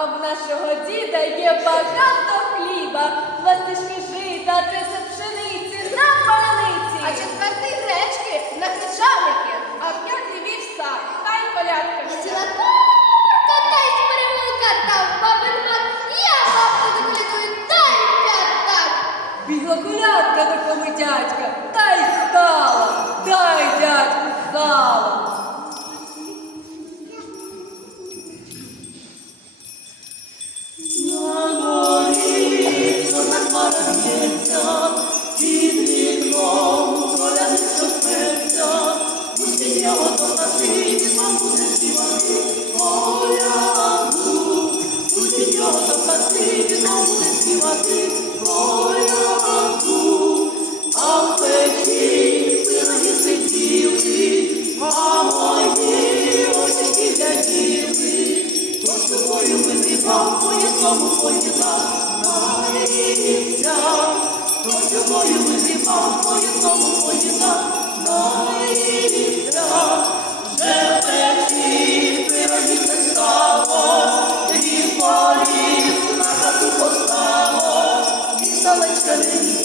А в нашого діда є багато хліба, два стежки жита, тридцять пшениці на палиці. А четвертий гречки на кричавники. а п'ятий вівса, та й колядки. І курка, та й перемулка, та в бабин мак, я бабку заколядую, та й п'ятак. Бігла колядка до дядька.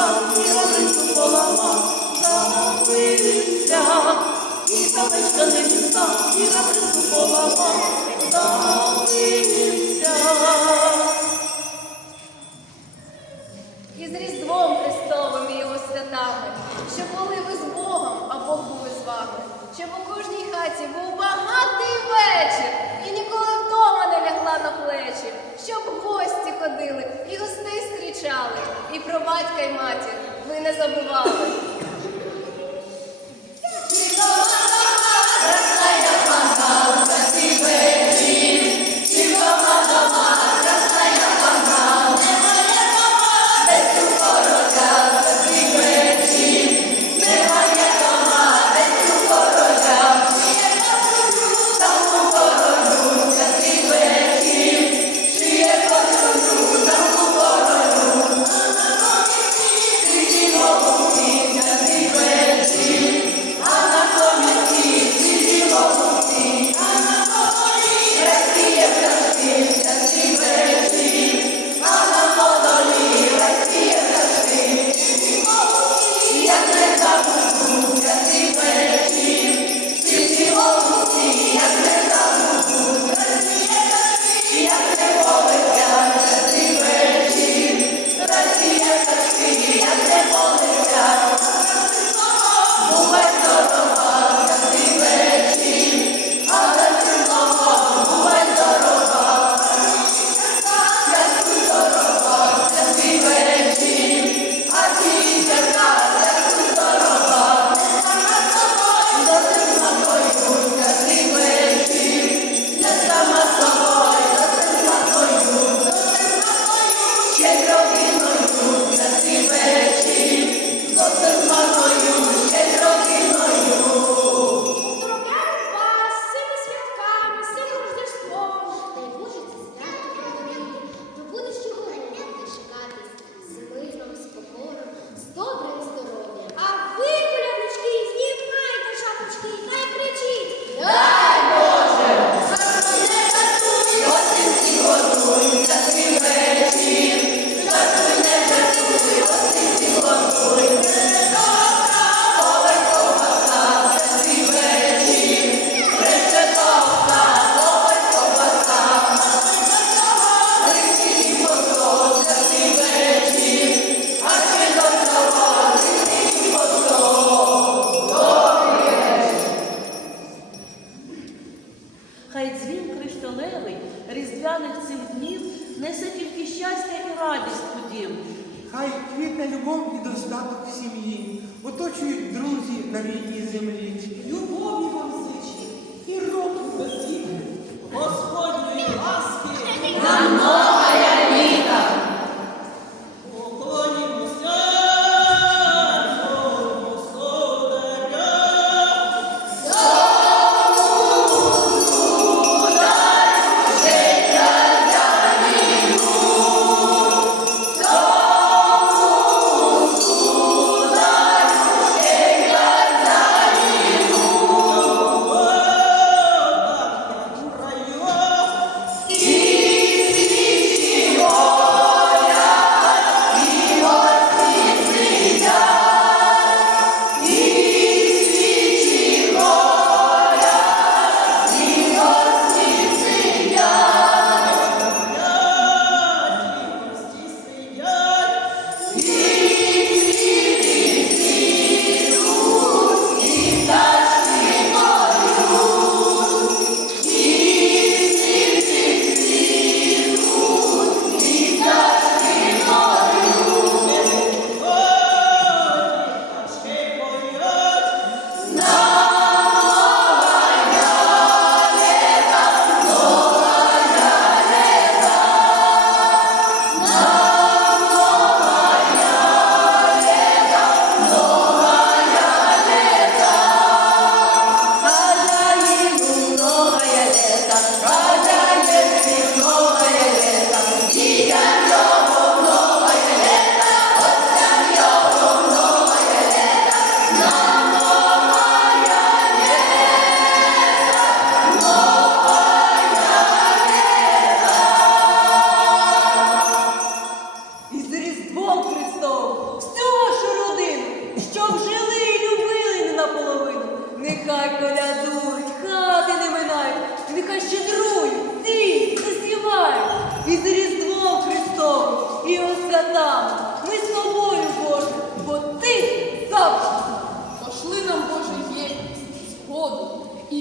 сам ялинку поламав, загубився, і табечка не дістав, і ялинку поламав, загубився. І з Різдвом Христовим і його святами, були з Богом, а Бог був вами, щоб у кожній хаті був багатий вечір і ніколи вдома не лягла на плечі, щоб гості ходили, і гостей зустрічали, і про батька й матір ви не забували. навіть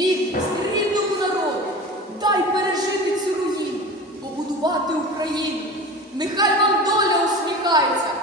єдність рідного народу, дай пережити цю руїну, побудувати Україну. Нехай вам доля усміхається.